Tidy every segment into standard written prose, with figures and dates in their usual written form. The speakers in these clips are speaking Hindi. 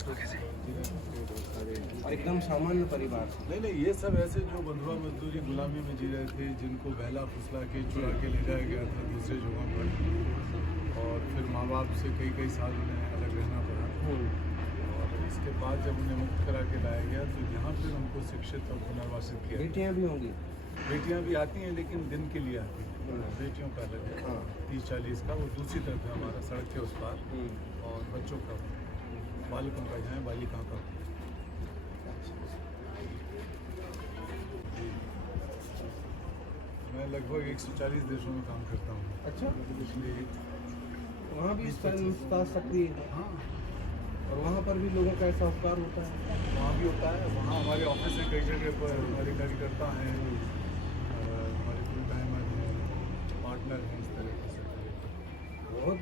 और एकदम सामान्य परिवार से। नहीं नहीं, ये सब ऐसे जो बंधुआ मजदूरी गुलामी में जी रहे थे, जिनको बहला फुसला के चुरा के ले जाया गया था दूसरे जगहों पर, और फिर माँ बाप से कई कई साल उन्हें अलग रहना पड़ा, और इसके बाद जब उन्हें मुक्त करा के लाया गया तो यहाँ फिर हमको शिक्षित और पुनर्वासित किया। बेटियाँ भी होंगी? बेटियाँ भी आती हैं, लेकिन दिन के लिए आती हैं। बेटियों का अलग है, 30-40 का, वो दूसरी तरफ है हमारा, सड़क के उस पार, और बच्चों का, बालकों का यहाँ, बालिकाओं का। मैं लगभग 140 देशों में काम करता हूँ। अच्छा, इसलिए वहाँ भी संस्था सक्रिय है? हाँ, और वहाँ पर भी लोगों का ऐसा उपकार होता है? वहाँ भी होता है। वहाँ हमारे ऑफिस है, कई जगह पर हमारे कार्यकर्ता हैं, हमारे फुल टाइमर हैं, पार्टनर हैं, इस तरह से। बहुत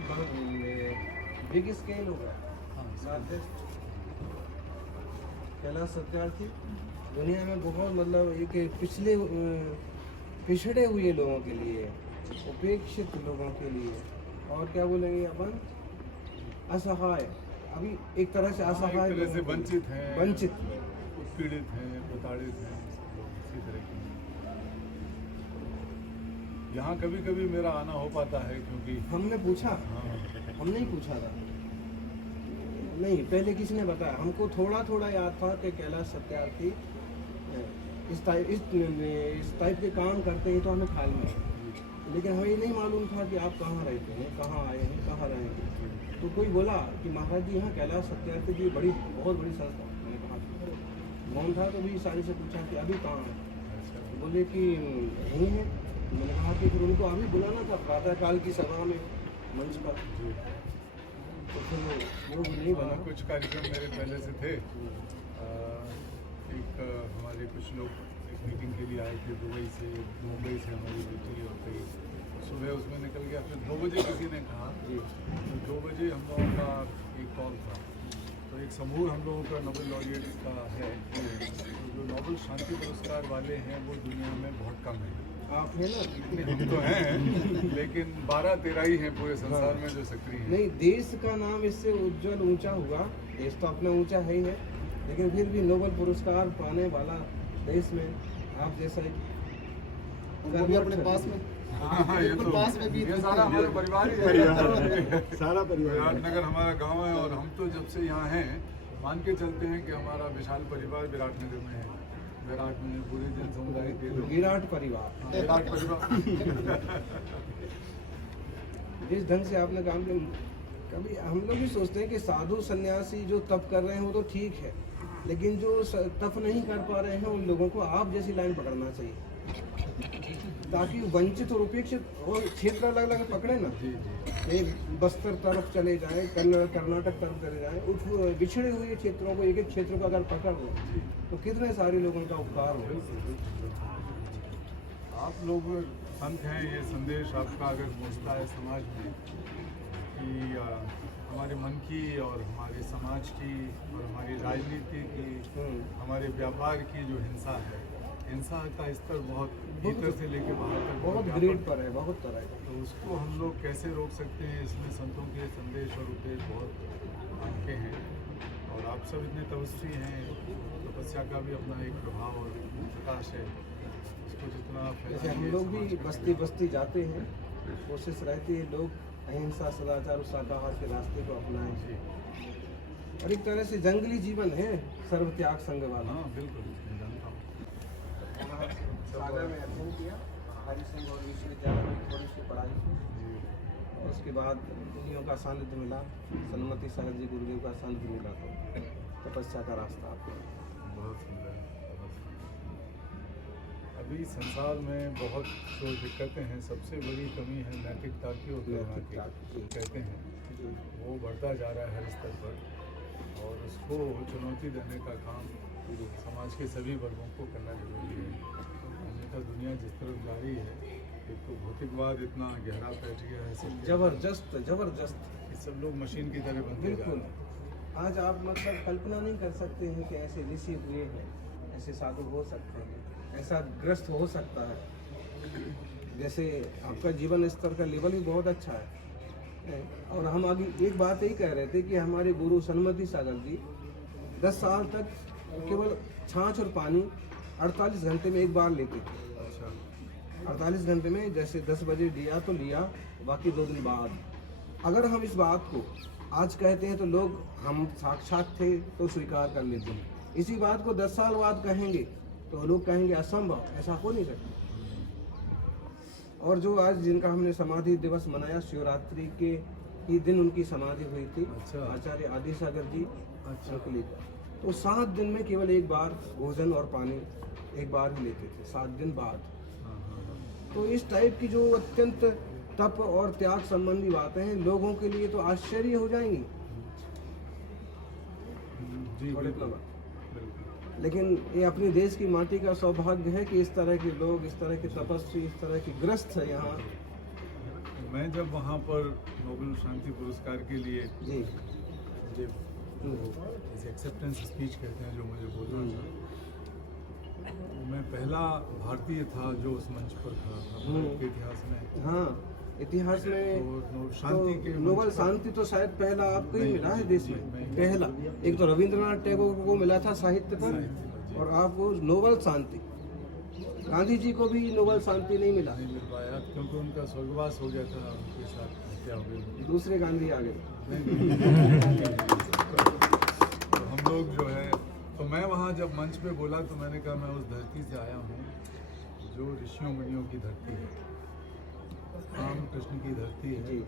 बिग स्केल होगा। हाँ, कैलाश सत्यार्थी दुनिया में बहुत मतलब एक पिछड़े हुए लोगों के लिए, उपेक्षित लोगों के लिए, और क्या बोलेंगे अपन, असहाय, अभी एक तरह से असहाय, एक तरह से वंचित हैं, वंचित, उत्पीड़ित हैं, प्रताड़ित हैं, इसी तरह की। यहाँ कभी कभी मेरा आना हो पाता है, क्योंकि हमने पूछा, हमने ही पूछा था, नहीं पहले किसी ने बताया हमको, थोड़ा थोड़ा याद था कि कैलाश सत्यार्थी इस टाइप के काम करते हैं, तो हमें ख्याल में है, लेकिन हमें ये नहीं मालूम था कि आप कहाँ रहते हैं, कहाँ आए हैं, कहाँ रहेंगे। तो कोई बोला कि महाराज जी यहाँ कैलाश सत्यार्थी जी बहुत बड़ी संस्था। मैंने कहा कौन था, तो भी सारी से पूछा कि अभी कहाँ है, बोले कि यहीं है। मैंने कहा कि फिर उनको अभी बुलाना था प्रातःकाल की सभा में, मंच पर, तो फिर वो नहीं बना। कुछ कार्यक्रम मेरे पहले से थे। एक हमारे कुछ लोग एक मीटिंग के लिए आए थे दुबई से, मुंबई से, हमारी बेटी और कई, सुबह उसमें निकल गया। फिर 2 बजे किसी ने कहा, तो 2 बजे हम लोगों का एक कॉल था। तो एक समूह हम लोगों का नोबेल लॉरिएट्स का है, तो जो नोबेल शांति पुरस्कार वाले हैं वो दुनिया में बहुत कम है। आप है ना, हम तो हैं, लेकिन 12-13 ही हैं पूरे संसार में जो सक्रिय हैं। नहीं, देश का नाम इससे उज्जवल ऊंचा हुआ, देश तो अपना ऊंचा है ही है, लेकिन फिर भी नोबेल पुरस्कार पाने वाला देश में आप जैसा अपने पास में, हाँ, ये तो पास में भी ये सारा हमारा परिवार ही है। सारा परिवार विराटनगर हमारा गांव है, और हम तो जब से यहाँ हैं मान के चलते हैं कि हमारा विशाल परिवार विराटनगर में है। विराट में पूरे जन समुदाय के लोग, विराट परिवार, विराट परिवार। जिस ढंग से आपने काम किया, कभी हम लोग भी सोचते हैं कि साधु सन्यासी जो तप कर रहे हैं वो तो ठीक है, लेकिन जो तप नहीं कर पा रहे हैं उन लोगों को आप जैसी लाइन पकड़ना चाहिए, ताकि वंचित और उपेक्षित और क्षेत्र अलग अलग पकड़े ना। एक बस्तर तरफ चले जाएं, कर्नाटक तरफ चले जाएं, उस बिछड़े हुए क्षेत्रों को, एक एक क्षेत्र को अगर पकड़ लो तो कितने सारे लोगों का उपकार हो। आप लोग संत हैं, ये संदेश आपका अगर पहुँचता है समाज में कि हमारे मन की और हमारे समाज की और हमारी राजनीति की, हमारे व्यापार की जो हिंसा है, हिंसा का स्तर बहुत भीतर से लेके बाहर तक बहुत ग्रेड पर है, बहुत तरह का। तो उसको हम लोग कैसे रोक सकते हैं, इसमें संतों के संदेश और उपदेश बहुत आके हैं। और आप सब इतने तपस्वी हैं, तपस्या का भी अपना एक प्रभाव और प्रकाश है, इसको जितना जैसे हम लोग भी बस्ती बस्ती जाते हैं, कोशिश रहती है लोग अहिंसा, सदाचार और शाकाहार के रास्ते को अपनाएं, और एक तरह से जंगली जीवन है, सर्व त्याग संग वाला। हाँ बिल्कुल, जानता हूँ। सागर में अध्ययन किया, हरि सिंह और विश्वविद्यालय में थोड़ी सी पढ़ाई की, और उसके बाद मुनियों का सानिध्य मिला, सन्मति सागर जी गुरुदेव का सानिध्य मिला, तो तपस्या का रास्ता आपको। बहुत सुंदर। अभी संसार में बहुत जो दिक्कतें हैं, सबसे बड़ी कमी है नैतिकता की और करुणा की, कहते हैं वो बढ़ता जा रहा है हर स्तर पर, और उसको चुनौती देने का काम समाज के सभी वर्गों को करना जरूरी है। अन्यथा दुनिया जिस तरफ जा रही है, एक तो भौतिकवाद इतना गहरा बैठ गया है, सब जबरदस्त जबरदस्त, सब लोग मशीन की तरह बनते जा रहे हैं। आज आप मतलब कल्पना नहीं कर सकते हैं कि ऐसे ऋषि हुए हैं, ऐसे साधु हो सकते हैं, ऐसा ग्रस्त हो सकता है। जैसे आपका जीवन स्तर का लेवल भी बहुत अच्छा है। और हम आगे एक बात यही कह रहे थे कि हमारे गुरु सन्मति सागर जी 10 साल तक केवल छाछ और पानी 48 घंटे में एक बार लेते थे। अच्छा 48 घंटे में जैसे 10 बजे लिया तो लिया, बाकी 2 दिन बाद। अगर हम इस बात को आज कहते हैं तो लोग हम साक्षात थे तो स्वीकार कर लेते हैं। इसी बात को 10 साल बाद कहेंगे तो लोग कहेंगे असंभव, ऐसा हो नहीं सकता। और जो आज जिनका हमने समाधि दिवस मनाया, शिवरात्रि के ही दिन उनकी समाधि हुई थी, अच्छा। आचार्य आदि सागर जी अच्छा। अंकुली का। तो 7 दिन में केवल एक बार भोजन और पानी एक बार ही लेते थे, 7 दिन बाद। हाँ हाँ हाँ। तो इस टाइप की जो अत्यंत तप और त्याग संबंधी बातें हैं, लोगों के लिए तो आश्चर्य हो जाएंगी। जी बड़े बिल्कुल प्लवा। बिल्कुल। लेकिन ये अपने देश की माटी का सौभाग्य है कि इस तरह के लोग, इस तरह के तपस्वी, इस तरह के ग्रस्त है यहाँ। मैं जब वहाँ पर नोबेल शांति पुरस्कार के लिए जी मुझे एक्सेप्टेंस स्पीच कहते हैं जो मुझे बोलना था, तो मैं पहला भारतीय था जो उस मंच पर खड़ा था भारत के इतिहास में। हाँ, इतिहास में तो शांति के तो नोबेल मंच पर- शांति तो शायद पहला आपको ही मिला है देश में, नहीं। पहला। एक तो रविंद्रनाथ टैगोर को मिला था साहित्य पर, साहित्य पर, और आपको नोबेल शांति। गांधी जी को भी नोबेल शांति नहीं मिला, नहीं मिल पाया क्योंकि उनका स्वर्गवास हो गया था, उनके साथ हत्या हो गई उनकी। दूसरे गांधी आ गए। तो हम लोग जो है, तो मैं वहाँ जब मंच पे बोला तो मैंने कहा मैं उस धरती से आया हूँ जो ऋषियों मुनियों की धरती है, राम कृष्ण की धरती है, जी।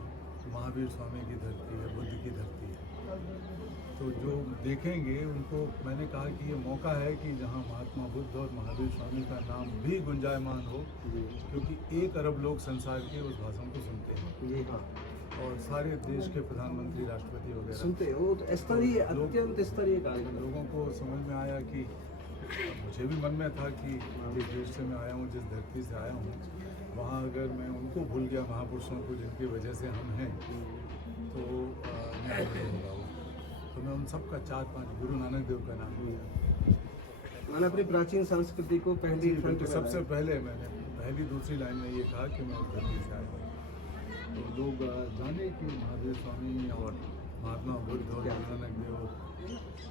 महावीर स्वामी की धरती है, बुद्ध की धरती है। तो जो देखेंगे उनको मैंने कहा कि ये मौका है कि जहाँ महात्मा बुद्ध और महावीर स्वामी का नाम भी गुंजायमान हो, क्योंकि 1 अरब लोग संसार के उस भाषण को सुनते हैं जी हाँ, और सारे देश के प्रधानमंत्री, राष्ट्रपति वगैरह सुनते हैं। वो तो स्तरीय, अत्यंत स्तरीय कार्यक्रम। लोगों को समझ में आया कि मुझे भी मन में था कि जिस देश से मैं आया हूँ, जिस धरती से आया हूँ, वहाँ अगर मैं उनको भूल गया महापुरुषों को जिनकी वजह से हम हैं, तो न्याय नहीं होगा। तो मैं उन सबका 4-5 गुरु नानक देव का नाम लिया। मैंने अपनी प्राचीन संस्कृति को पहली फ्रंट में सबसे लाया। पहले मैंने पहली दूसरी लाइन में ये कहा कि मैं उस धरती से आया हूँ। तो लोग जाने कि महावीर स्वामी और महात्मा बुद्ध और गुरु नानक देव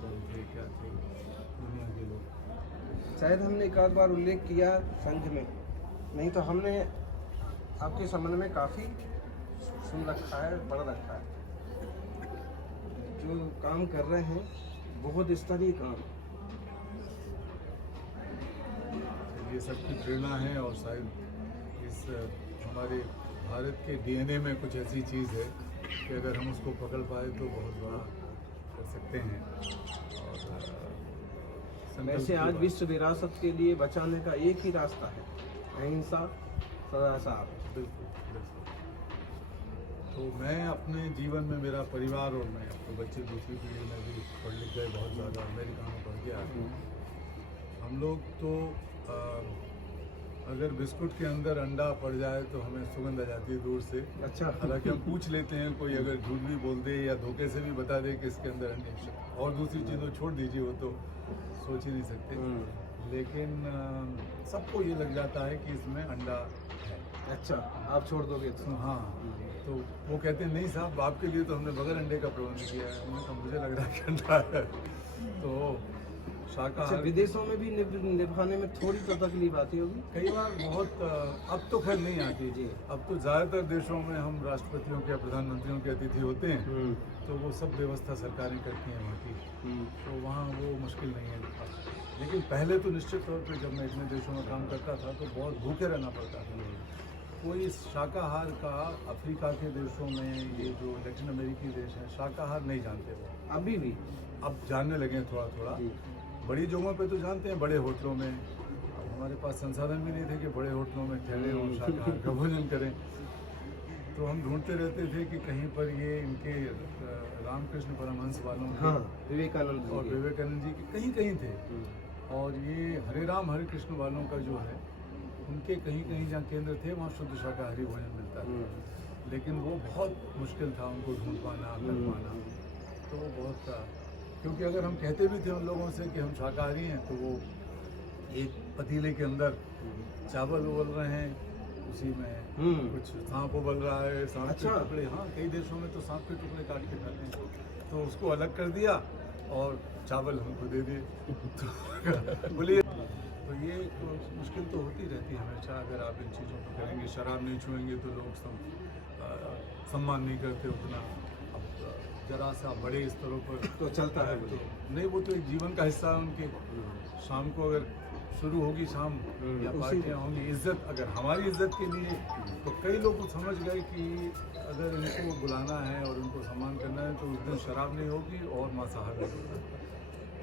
कौन थे, क्या थे, दुनिया के लोग। शायद हमने एक आध बार उल्लेख किया संघ में, नहीं तो हमने आपके संबंध में काफ़ी सुन रखा है, पढ़ रखा है। जो काम कर रहे हैं बहुत स्तरीय काम। ये सबकी प्रेरणा है और शायद इस हमारे भारत के डीएनए में कुछ ऐसी चीज़ है कि अगर हम उसको पकड़ पाए तो बहुत बड़ा कर सकते हैं। और संकल्प वैसे की आज बात- विश्व विरासत के लिए बचाने का एक ही रास्ता है, अहिंसा, सदा साफ। बिल्कुल बिल्कुल। तो मैं अपने जीवन में, मेरा परिवार और मैं, तो बच्चे दूसरी पीढ़ी में भी पढ़ लिख गए बहुत ज़्यादा, अमेरिका में पढ़ के आए। हम लोग तो अगर बिस्कुट के अंदर अंडा पड़ जाए तो हमें सुगंध आ जाती है दूर से। अच्छा, हालांकि हम पूछ लेते हैं, कोई अगर झूठ भी बोल दे या धोखे से भी बता दे कि इसके अंदर अंडे, और दूसरी चीज़ों छोड़ दीजिए, वो तो सोच ही नहीं सकते। लेकिन सबको ये लग जाता है कि इसमें अंडा है। अच्छा, आप छोड़ दोगे तो? हाँ, तो वो कहते हैं नहीं साहब, आपके लिए तो हमने बगैर अंडे का प्रबंध किया है। उन्होंने कहा मुझे लग रहा है कि अंडा है। तो अच्छा, शाकाहार विदेशों में भी निभाने में थोड़ी तो तकलीफ आती होगी। कई बार बहुत, अब तो खैर नहीं आती जी। अब तो ज़्यादातर देशों में हम राष्ट्रपतियों के, प्रधानमंत्रियों के अतिथि होते हैं, तो वो सब व्यवस्था सरकारें करती हैं वहाँ की, तो वहाँ वो मुश्किल नहीं है। लेकिन पहले तो निश्चित तौर पे जब मैं इतने देशों में काम करता था तो बहुत भूखे रहना पड़ता था। कोई शाकाहार का अफ्रीका के देशों में, ये जो लैटिन अमेरिकी देश हैं, शाकाहार नहीं जानते वो। अभी भी अब जानने लगे थोड़ा थोड़ा। बड़ी जगहों पे तो जानते हैं, बड़े होटलों में। अब हमारे पास संसाधन भी नहीं थे कि बड़े होटलों में ठहरे और शाकाहार का भोजन करें। तो हम ढूंढते रहते थे कि कहीं पर ये इनके रामकृष्ण परमहंस वालों के, हाँ, विवेकानंद और जी के। विवेकानंद जी के कहीं कहीं थे। और ये हरे राम हरे कृष्ण वालों का जो है, उनके कहीं कहीं जहाँ केंद्र थे वहाँ शुद्ध शाकाहारी भोजन मिलता था। लेकिन वो बहुत मुश्किल था उनको ढूंढ पाना, कर पाना। तो वो बहुत था, क्योंकि अगर हम कहते भी थे उन लोगों से कि हम शाकाहारी हैं, तो वो एक पतीले के अंदर चावल उबल रहे हैं, उसी में कुछ सांप उबल रहा है, सांप के अच्छा। टुकड़े, हाँ कई देशों में तो सांप के टुकड़े काट के खाते हैं, तो उसको अलग कर दिया और चावल हमको दे दिए। तो बोलिए, तो ये तो मुश्किल तो होती रहती है हमेशा। अगर आप इन चीज़ों को करेंगे, शराब नहीं छुएंगे तो लोग सम्मान नहीं करते उतना। अब जरा सा बड़े स्तरों पर तो चलता है तो नहीं, वो तो एक जीवन का हिस्सा है उनके। शाम को अगर शुरू होगी शाम या उसी- पार्टियाँ होंगी, इज्जत अगर हमारी इज्जत के लिए, तो कई लोग तो समझ गए कि अगर इनको बुलाना है और उनको सम्मान करना है तो उस दिन शराब नहीं होगी और मांसाहार नहीं होगा।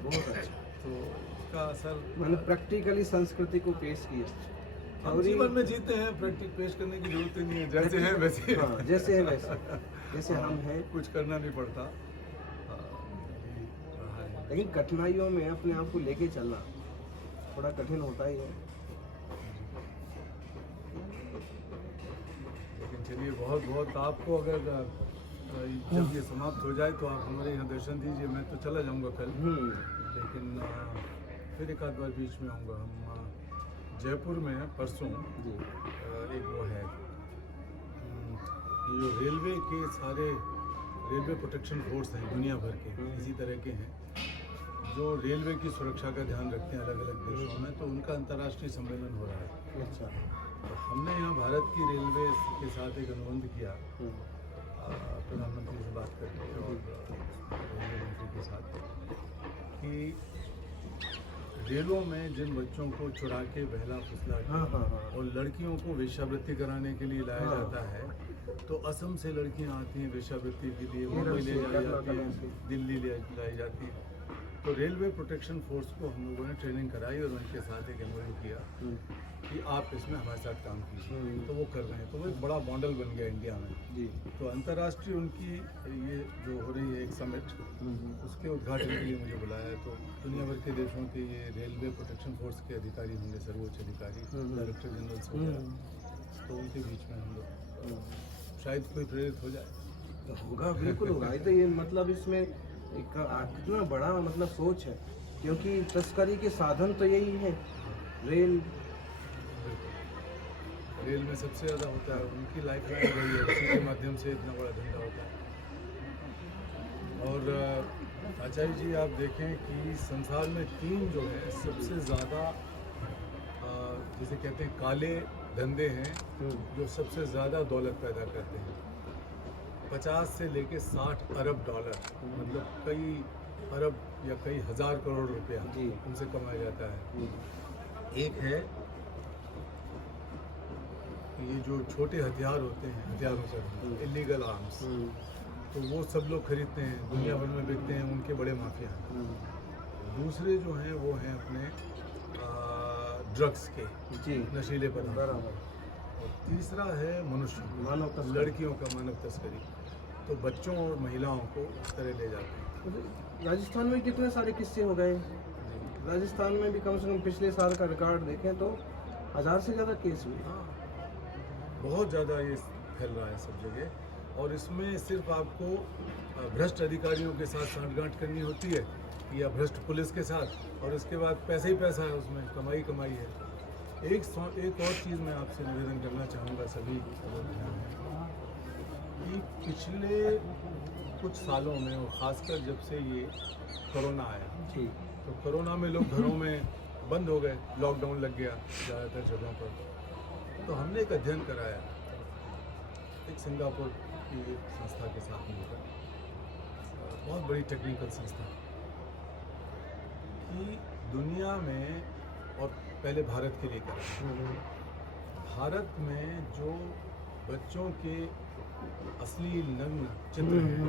बहुत अच्छा। तो इसका असर मैंने प्रैक्टिकली संस्कृति को पेश किया। हम और जीवन में जीते हैं, प्रैक्टिस पेश करने की जरूरत ही नहीं है, जैसे हैं वैसे ही। हाँ, जैसे है वैसे, जैसे हम हैं। कुछ करना नहीं पड़ता। यही रहा है। लेकिन कठिनाइयों में अपने आप को लेके चलना थोड़ा कठिन होता ही है। लेकिन चलिए, बहुत बहुत आपको अगर जब ये समाप्त हो जाए तो आप हमारे यहाँ दर्शन दीजिए। मैं तो चला जाऊँगा कल, लेकिन फिर एक आध बार बीच में आऊँगा। हम जयपुर में परसों जी। एक वो है, ये जो रेलवे के सारे रेलवे प्रोटेक्शन फोर्स हैं दुनिया भर के, इसी तरह के हैं जो रेलवे की सुरक्षा का ध्यान रखते हैं अलग अलग देशों में। तो उनका अंतर्राष्ट्रीय सम्मेलन हो रहा है। अच्छा। तो हमने यहाँ भारत की रेलवे के साथ एक अनुबंध किया प्रधानमंत्री से बात करके और रेलवे मंत्री के साथ कि रेलों में जिन बच्चों को चुरा के बहला फुसला के हाँ। और लड़कियों को वेश्यावृत्ति कराने के लिए लाया जाता है, तो असम से लड़कियां आती हैं वेश्यावृत्ति के लिए, मुंबई ले जाई जाती है, दिल्ली ले लाई जाती है। तो रेलवे प्रोटेक्शन फोर्स को हम लोगों ने ट्रेनिंग कराई और उनके साथ एक एमओयू किया कि आप इसमें हमारे साथ काम कीजिए। तो वो कर रहे हैं। तो वो एक बड़ा मॉडल बन गया इंडिया में। जी। तो अंतर्राष्ट्रीय उनकी ये जो हो रही है एक समिट, उसके उद्घाटन के लिए मुझे बुलाया है। तो दुनिया भर के देशों के ये रेलवे प्रोटेक्शन फोर्स के अधिकारी होंगे, सर्वोच्च अधिकारी, डायरेक्टर जनरल वगैरह। तो उनके बीच में हम लोग शायद कोई प्रेरित हो जाए। होगा, बिल्कुल होगा। ये तो ये मतलब इसमें एक कितना बड़ा मतलब सोच है, क्योंकि तस्करी के साधन तो यही है, रेल। रेल में सबसे ज़्यादा होता है, उनकी लाइफ लाइन वही है, उसी के माध्यम से इतना बड़ा धंधा होता है। और आचार्य जी, आप देखें कि संसार में 3 जो है सबसे ज़्यादा जिसे कहते हैं काले धंधे हैं, जो सबसे ज़्यादा दौलत पैदा करते हैं। 50 से लेके 60 अरब डॉलर, मतलब कई अरब या कई हज़ार करोड़ रुपया उनसे कमाया जाता है। एक है ये जो छोटे हथियार होते हैं, हथियारों से इलीगल आर्म्स, तो वो सब लोग खरीदते हैं, दुनिया भर में बिकते हैं, उनके बड़े माफिया हैं। दूसरे जो हैं वो हैं अपने ड्रग्स के, नशीले पदार्थ। और तीसरा है मनुष्य, मानव तस्करी, लड़कियों का मानव तस्करी। तो बच्चों और महिलाओं को इस तरह ले जाते हैं। राजस्थान में कितने सारे किस्से हो गए। राजस्थान में भी कम से कम पिछले साल का रिकॉर्ड देखें तो 1000 से ज़्यादा केस हुए। हाँ, बहुत ज़्यादा ये फैल रहा है सब जगह। और इसमें सिर्फ आपको भ्रष्ट अधिकारियों के साथ साठगांठ करनी होती है या भ्रष्ट पुलिस के साथ, और इसके बाद पैसा ही पैसा है, उसमें कमाई कमाई है। एक और चीज़ मैं आपसे निवेदन करना चाहूँगा सभी कि पिछले कुछ सालों में, और ख़ासकर जब से ये कोरोना आया, तो कोरोना में लोग घरों में बंद हो गए, लॉकडाउन लग गया ज़्यादातर जगहों पर। तो हमने एक अध्ययन कराया एक सिंगापुर की एक संस्था के साथ मिलकर, बहुत बड़ी टेक्निकल संस्था, कि दुनिया में, और पहले भारत के लिए करा, भारत में जो बच्चों के असली नग्न चित्र हैं,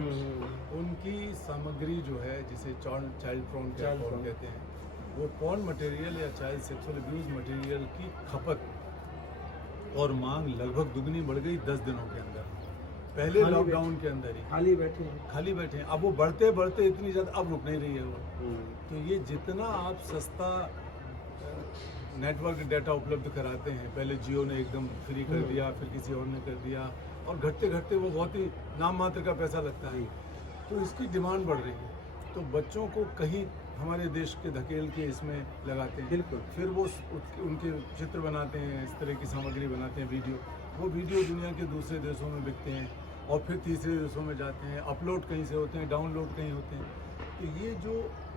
उनकी सामग्री जो है, जिसे चाइल्ड पोर्न कहते हैं, वो पोर्न मटेरियल या चाइल्ड सेक्सुअल अब्यूज मटेरियल की खपत और मांग लगभग दुगनी बढ़ गई 10 दिनों के अंदर। पहले लॉकडाउन के अंदर ही खाली बैठे हैं। अब वो बढ़ते बढ़ते इतनी ज़्यादा अब रुक नहीं रही है वो। तो ये जितना आप सस्ता नेटवर्क डेटा उपलब्ध कराते हैं, पहले जियो ने एकदम फ्री कर दिया, फिर किसी और ने कर दिया, और घटते घटते वो बहुत ही नाम मात्र का पैसा लगता है, तो इसकी डिमांड बढ़ रही है। तो बच्चों को कहीं हमारे देश के धकेल के इसमें लगाते हैं, बिल्कुल। फिर वो उनके चित्र बनाते हैं, इस तरह की सामग्री बनाते हैं, वीडियो, वो वीडियो दुनिया के दूसरे देशों में बिकते हैं, और फिर तीसरे देशों में जाते हैं, अपलोड कहीं से होते हैं, डाउनलोड कहीं होते हैं। कि ये जो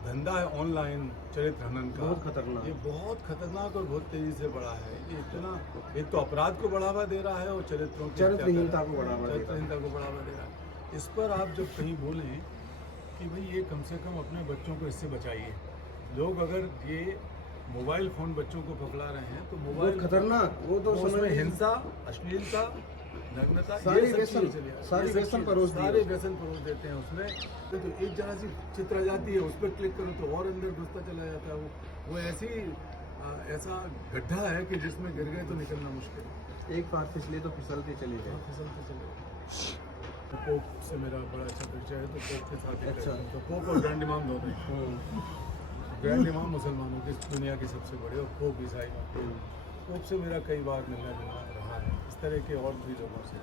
धंधा है ऑनलाइन चरित्र हनन का, बहुत खतरनाक। ये बहुत खतरनाक और बहुत तेजी से बढ़ा है। ये इतना, एक तो अपराध को बढ़ावा दे रहा है और चरित्रों की चरित्रहीनता को बढ़ावा दे रहा है। चरित्रहीनता को बढ़ावा दे रहा है। इस पर आप जब कहीं बोलें कि भाई ये कम से कम अपने बच्चों को इससे बचाइए, लोग अगर ये मोबाइल फोन बच्चों को पकड़ा रहे हैं तो बहुत मोबाइल खतरनाक, वो तो उसमें समझ हिंसा, अश्लीलता, नग्नता, सारी ये सब व्यसन- चीज़ें चली- सारी ये सब व्यसन चीज़- परोस दी सारे है। व्यसन परोस देते हैं उसमें। तो एक जरा सी चित्र आ जाती है, उस पर क्लिक करो तो और अंदर घुसता चला जाता है। वो ऐसा गड्ढा है कि जिसमें गिर गए तो निकलना मुश्किल है। एक बार फिसले तो फिसलते चले गए। फिसलते चले। पोप से मेरा बड़ा अच्छा परिचय है, तो पोप के साथ ही अच्छा। रहता हूं। तो पोप और ग्रैंड इमाम दोनों ही। ग्रैंड इमाम मुसलमानों की दुनिया के सबसे बड़े, और पोप ईसाई के। पोप से मेरा कई बार मिलना जुलना रहा है, इस तरह के और भी लोगों से।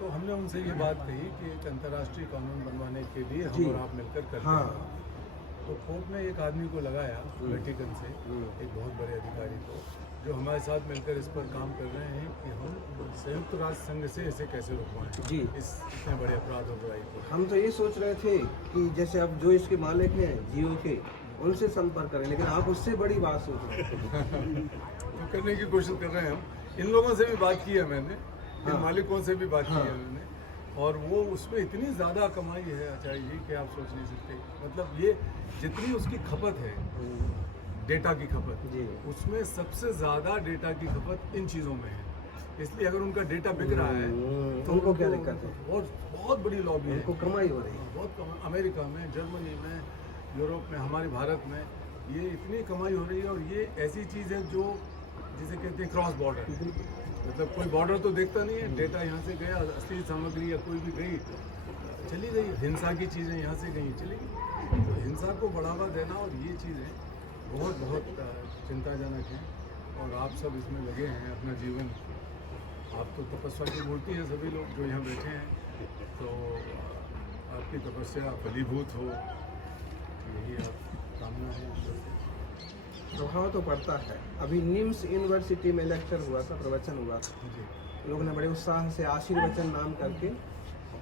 तो हमने उनसे ये बात कही कि एक अंतर्राष्ट्रीय कानून बनवाने के लिए हम जी। और आप मिलकर करते हाँ। हैं। तो पोप ने एक आदमी को लगाया वेटिकन से, एक बहुत बड़े अधिकारी को, जो हमारे साथ मिलकर इस पर काम कर रहे हैं कि हम संयुक्त राष्ट्र संघ से इसे कैसे रुकवाएं, जी। इस इतने बड़े अपराध और बुराई को। हम तो ये सोच रहे थे कि जैसे अब जो इसके मालिक हैं जियो के, उनसे संपर्क करें, लेकिन आप उससे बड़ी बात सोच रहे थे। तो करने की कोशिश कर रहे हैं हम। इन लोगों से भी बात की है मैंने, इन हाँ। मालिकों से भी बात की हाँ। है मैंने, और वो उसमें इतनी ज़्यादा कमाई है आचार्य जी कि आप सोच नहीं सकते। मतलब ये जितनी उसकी खपत है, डेटा की खपत, जी। उसमें सबसे ज़्यादा डेटा की खपत इन चीज़ों में है। इसलिए अगर उनका डेटा बिक रहा है तो उनको क्या दिक्कत है? बहुत बहुत बड़ी लॉबी है, उनको कमाई हो रही है। बहुत कमाई। अमेरिका में, जर्मनी में, यूरोप में, हमारे भारत में ये इतनी कमाई हो रही है। और ये ऐसी चीज़ है जो जिसे कहते हैं क्रॉस बॉर्डर। मतलब कोई बॉर्डर तो देखता नहीं है, डेटा यहाँ से गया, असली सामग्री या कोई भी गई, चली गई। हिंसा की चीज़ें यहाँ से गई, चली गई। तो हिंसा को बढ़ावा देना और ये चीज़ें बहुत बहुत चिंताजनक हैं। और आप सब इसमें लगे हैं अपना जीवन। आप तो तपस्या की मूर्ति हैं सभी लोग जो यहाँ बैठे हैं, तो आपकी तपस्या फलीभूत हो, यही आप कामना है। प्रभाव तो पड़ता है। अभी निम्स यूनिवर्सिटी में लेक्चर हुआ था, प्रवचन हुआ था। जी। लोगों ने बड़े उत्साह से आशीर्वचन नाम करके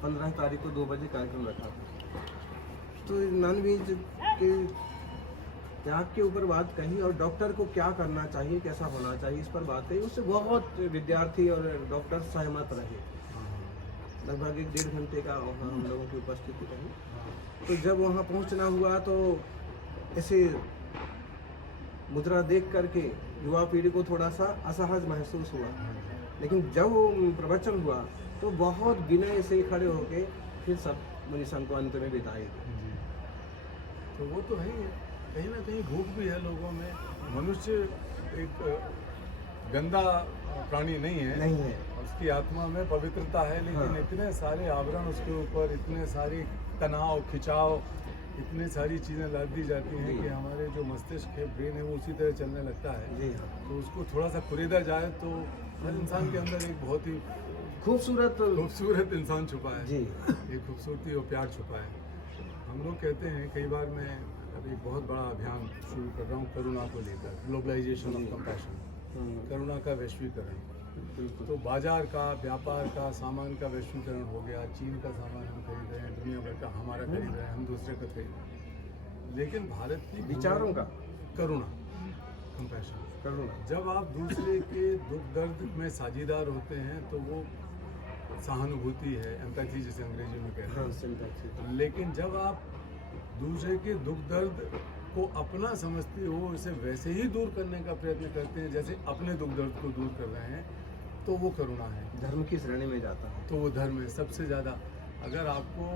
15 तारीख को 2 बजे कार्यक्रम रखा था। तो नॉनवेज के त्याग के ऊपर बात कही और डॉक्टर को क्या करना चाहिए, कैसा होना चाहिए, इस पर बात कही। उससे बहुत विद्यार्थी और डॉक्टर सहमत रहे। लगभग 1-1.5 घंटे का वहाँ हम लोगों की उपस्थिति रही। तो जब वहाँ पहुँचना हुआ तो ऐसे मुद्रा देख करके युवा पीढ़ी को थोड़ा सा असहज महसूस हुआ। लेकिन जब वो प्रवचन हुआ तो बहुत विनय से खड़े होके फिर सब मुनि संघ को अंत में बिताई। जी। तो वो तो है ही है। कहीं ना कहीं भूख भी है लोगों में। मनुष्य एक गंदा प्राणी नहीं है, नहीं है। उसकी आत्मा में पवित्रता है, लेकिन हाँ। इतने सारे आवरण उसके ऊपर, इतने सारी तनाव, खिंचाव, इतनी सारी चीज़ें लाद दी जाती हैं जी। कि हमारे जो मस्तिष्क है, ब्रेन है, वो उसी तरह चलने लगता है। जी हाँ। तो उसको थोड़ा सा कुरेदा जाए तो हर इंसान के अंदर एक बहुत ही खूबसूरत इंसान छुपा है। जी। एक खूबसूरती और प्यार छुपा है। हम लोग कहते हैं कई बार, मैं अभी एक बहुत बड़ा अभियान शुरू कर रहा हूँ करुणा को लेकर, ग्लोबलाइजेशन ऑफ कंपैशन, करुणा का वैश्वीकरण। बिल्कुल। तो बाजार का, व्यापार का, सामान का वैश्वीकरण हो गया। चीन का सामान हम खरीद रहे हैं, दुनिया भर का हमारा खरीद रहे हैं, हम दूसरे का खरीद रहे हैं। लेकिन भारत की विचारों का करुणा, कंपैशन, करुणा। जब आप दूसरे के दुख दर्द में साझीदार होते हैं तो वो सहानुभूति है, एम्पैथी जिसे अंग्रेजी में कहते हाँ, हैं। सिंपैथी। लेकिन जब आप दूसरे के दुख दर्द को अपना समझते हो, इसे वैसे ही दूर करने का प्रयत्न करते हैं जैसे अपने दुख दर्द को दूर कर रहे हैं, तो वो करुणा है। धर्म की श्रेणी में जाता है। तो वो धर्म है सबसे ज़्यादा। अगर आपको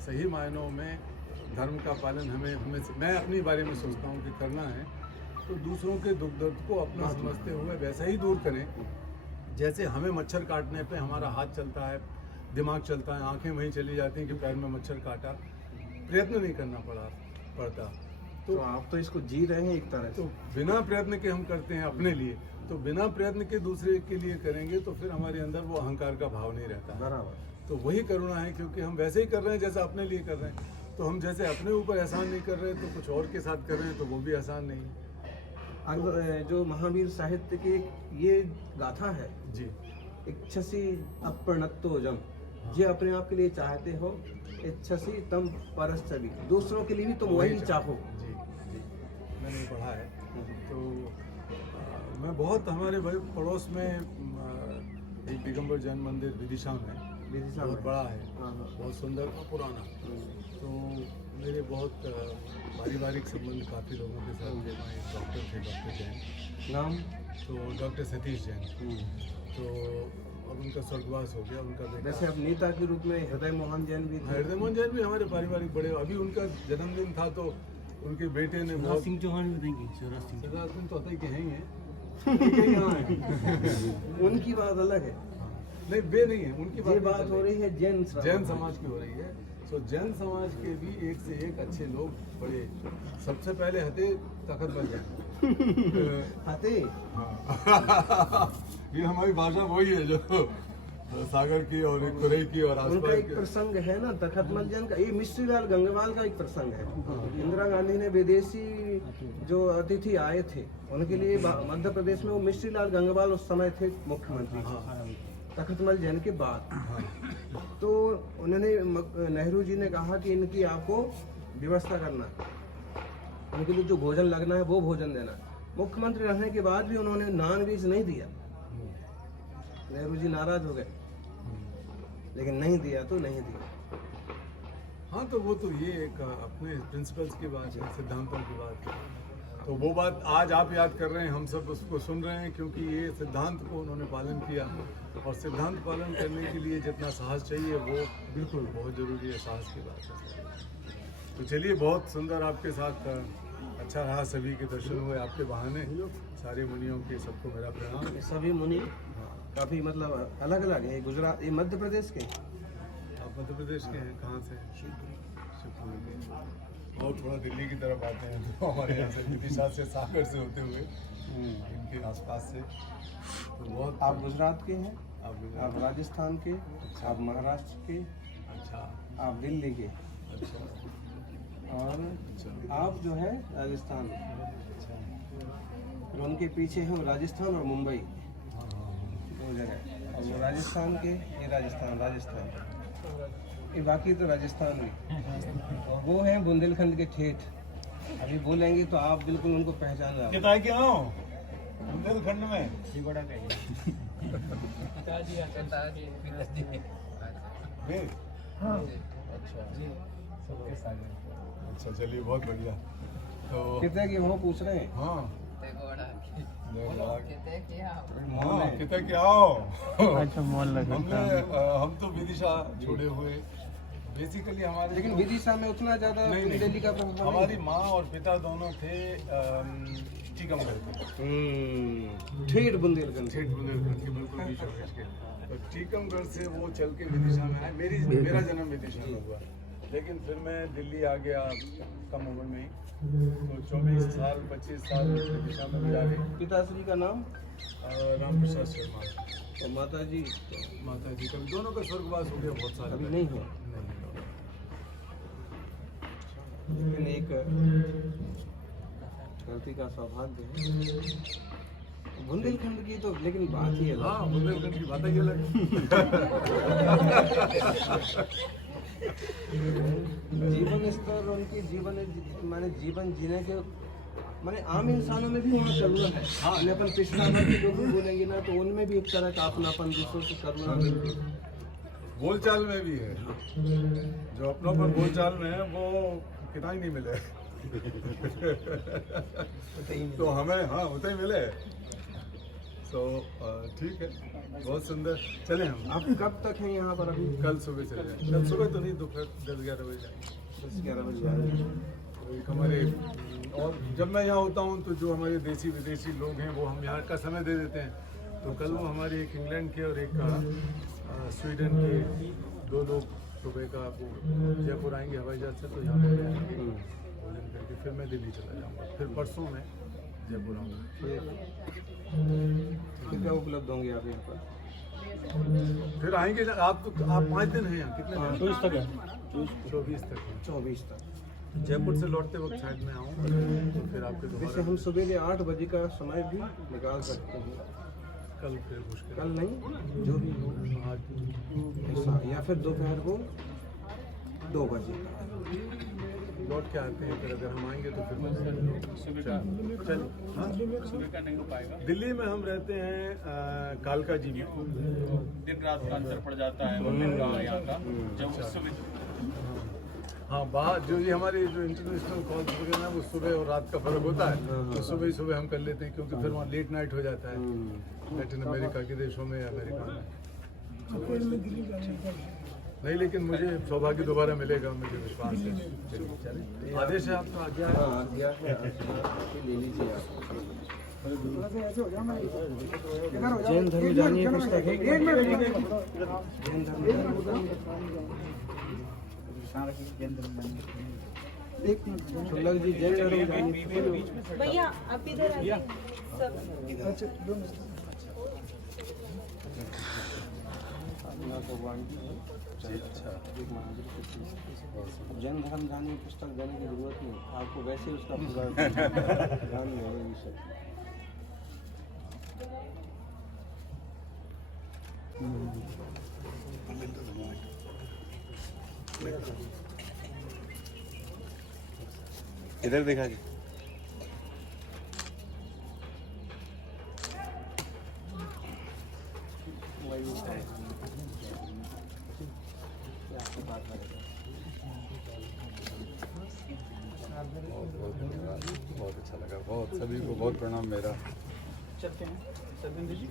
सही मायनों में धर्म का पालन हमें मैं अपने बारे में सोचता हूँ कि करना है, तो दूसरों के दुख दर्द को अपना समझते हुए वैसा ही दूर करें जैसे हमें मच्छर काटने पे हमारा हाथ चलता है, दिमाग चलता है, आंखें वहीं चली जाती हैं कि पैर में मच्छर काटा, प्रयत्न नहीं करना पड़ता। तो आप तो इसको जी रहे हैं एक तरह से। तो बिना प्रयत्न के हम करते हैं अपने लिए, तो बिना प्रयत्न के दूसरे के लिए करेंगे तो फिर हमारे अंदर वो अहंकार का भाव नहीं रहता है। बराबर। तो वही करुणा है, क्योंकि हम वैसे ही कर रहे हैं जैसा अपने लिए कर रहे हैं। तो हम जैसे अपने ऊपर एहसान नहीं कर रहे तो कुछ और के साथ कर रहे हैं, तो वो भी एहसान नहीं है। अगर जो महावीर साहित्य की ये गाथा है, जी। इच्छसी अप्रणत्तोजम, जे अपने आप के लिए चाहते हो इच्छसी तम परश्चवि, दूसरों के लिए भी तुम वही चाहो। जी जी, मैंने पढ़ा है। तो मैं बहुत हमारे पड़ोस में एक दिगंबर जैन मंदिर विदिशा में विदिशा बहुत में। बड़ा है, हाँ, हाँ। बहुत सुंदर और पुराना। तो मेरे बहुत पारिवारिक संबंध काफ़ी लोगों के साथ थे। वहाँ एक डॉक्टर थे, डॉक्टर जैन, नाम? तो डॉक्टर सतीश जैन। तो अब उनका स्वर्गवास हो गया। उनका बेटा, जैसे अब नेता के रूप में हृदय मोहन जैन भी थे। हृदय मोहन जैन भी हमारे पारिवारिक बड़े। अभी उनका जन्मदिन था तो उनके बेटे ने बहुत। सिंह चौहान भी बताएंगे, शिवराज सिंह शिवराज सिंह तो होता ही कहीं है। उनकी बात अलग है, नहीं वे नहीं है, उनकी ये बात बात हो रही है जैन जैन समाज की हो रही है। तो जैन समाज के भी एक से एक अच्छे लोग बड़े। सबसे पहले हते तखत बन जाए। हाथे। हाँ। ये हमारी भाषा वही है जो सागर की और एक तुरई की और उनका आसपास एक के। प्रसंग है ना तखतमल जैन का, ये मिश्रीलाल गंगवाल का एक प्रसंग है। इंदिरा गांधी ने विदेशी जो अतिथि आए थे उनके लिए मध्य प्रदेश में वो मिश्रीलाल गंगवाल उस समय थे मुख्यमंत्री, तखतमल जैन के बाद। तो उन्होंने नेहरू जी ने कहा कि इनकी आपको व्यवस्था करना है, उनके लिए जो भोजन लगना है वो भोजन देना। मुख्यमंत्री रहने के बाद भी उन्होंने नॉन वेज नहीं दिया। नेहरू जी नाराज हो गए, लेकिन नहीं दिया तो नहीं दिया। हाँ, तो वो तो ये एक अपने प्रिंसिपल्स की बात है, सिद्धांतों की बात है। तो वो बात आज आप याद कर रहे हैं, हम सब उसको सुन रहे हैं, क्योंकि ये सिद्धांत को उन्होंने पालन किया। और सिद्धांत पालन करने के लिए जितना साहस चाहिए वो बिल्कुल बहुत ज़रूरी है, साहस की बात है। तो चलिए, बहुत सुंदर आपके साथ अच्छा रहा, सभी के दर्शन हुए आपके बहाने। सारे मुनियों के सबको मेरा प्रणाम। ये सभी मुनि काफी मतलब अलग अलग है। गुजरात, ये मध्य प्रदेश के। आप मध्य प्रदेश के हैं? कहाँ से? शिवपुरी के। और थोड़ा दिल्ली की तरफ आते हैं तो हमारे यहाँ से विदिशा से, सागर से होते हुए इनके आसपास से। तो बहुत। आप गुजरात के हैं, आप राजस्थान के, आप महाराष्ट्र के, अच्छा आप दिल्ली के, अच्छा और आप जो है राजस्थान। अच्छा। फिर उनके पीछे है वो राजस्थान और मुंबई, हाँ हाँ दो जगह। और वो राजस्थान के, ये राजस्थान, ये बाकी तो राजस्थान में। वो है बुंदेलखंड के ठेठ। अभी बोलेंगे तो आप बिल्कुल उनको पहचान रहे कितना क्यों बुंदेलखंड में? अच्छा, चलिए, बहुत बढ़िया। तो कितने की वो पूछ रहे हैं। हाँ मोल हाँ, है। कितना क्या हो? अच्छा, मोल लगा। हम तो विदिशा छोड़े हुए बेसिकली हमारे। लेकिन विदिशा में उतना ज्यादा नहीं, नहीं। दिल्ली का प्रभाव नहीं। हमारी माँ और पिता दोनों थे टीकमगढ़ के। ठेठ बुंदेलखंड। ठेठ बुंदेलखंड के बिल्कुल बीच में के। तो टीकमगढ़ से वो चल के विदिशा में आए। मेरा जन्म विदिशा में हुआ, लेकिन फिर मैं दिल्ली आ गया कम उम्र में ही। तो 24 साल 25 साल विदिशा में गुजारे। पिताश्री का नाम? राम प्रसाद शर्मा। तो माता जी? माता जी का दोनों का स्वर्गवास हो गया बहुत साल अभी पहले। नहीं हुआ। लेकिन एक धरती का सौभाग्य है। बुंदेलखंड की तो लेकिन बात ही है। हाँ, बुंदेलखंड की बात ही अलग। जीवन स्तर, उनकी माने जीवन जीने के माने आम इंसानों में भी वहाँ करुणा है। हाँ, अपन पिछड़ा वर्ग के लोग भी बोलेंगे ना, तो उनमें भी एक तरह का अपनापन, दूसरों से करुणा मिलती है। बोलचाल में भी है, जो अपनापन बोलचाल में है वो कितना ही नहीं मिले। तो हमें हाँ उतना ही मिले। तो ठीक है, बहुत सुंदर। चले हम। आप कब तक हैं यहाँ पर अभी? कल सुबह चले जाएंगे। कल सुबह तो नहीं, दोपहर 10-11 बजे जाएंगे। 10-11 बजे आएंगे। तो एक हमारे और जब मैं यहाँ होता हूँ तो जो हमारे देसी विदेशी लोग हैं वो हम यहाँ का समय दे देते हैं। तो कल वो हमारे एक इंग्लैंड के और एक स्वीडन के 2 लोग सुबह का वो जयपुर आएंगे हवाई जहाज से। तो यहाँ पर आएंगे, भोजन करके फिर मैं दिल्ली चला जाऊँगा। फिर परसों मैं जयपुर आऊँगा। कितना उपलब्ध होंगे आप यहाँ पर? फिर आएंगे आप 5 दिन हैं यहाँ? कितने दिन? 24 तक है। 24 तक हैं। 24 तक। जयपुर से लौटते वक्त शायद मैं आऊँ, तो फिर आपके वैसे दोबारा हम सुबह 8 बजे का समय भी निकाल सकते हैं। कल फिर मुश्किल कल नहीं, जो भी हो आज ऐसा, या फिर दोपहर को 2 बजे। लौट के आते हैं, फिर अगर हम आएंगे तो फिर चलिए। हाँ, सुबह का नहीं हो पाएगा, दिल्ली में हम रहते हैं कालका जी में। दिन रात का अंतर पड़ जाता है मंदिर का यहाँ का। जब उस सुबह हाँ, बाहर जो ये हमारे जो इंटरनेशनल कॉल्स वगैरह है वो सुबह और रात का फर्क होता है, तो सुबह ही सुबह हम कर लेते हैं, क्योंकि फिर वहाँ लेट नाइट हो जाता है लैटिन अमेरिका के देशों में या अमेरिका में। नहीं, लेकिन मुझे सौभाग्य दोबारा मिलेगा, मुझे विश्वास है। आदेश है आपका, आज्ञा है? हाँ, आज्ञा है, ले लीजिए आप। जैन धर्म जानिए पुस्तक है। जैन धर्म शुल्लक जी जैन धर्म जानिए। भैया आप इधर आइए सब। अच्छा, जैन धर्म जानिए पुस्तक देने की जरूरत नहीं, आपको वैसे ही उसका पूरा ज्ञान मिलेगा ये सब। इधर देखा के बहुत धन्यवाद, बहुत अच्छा लगा, बहुत सभी को बहुत प्रणाम मेरा। चलते हैं सभी जी।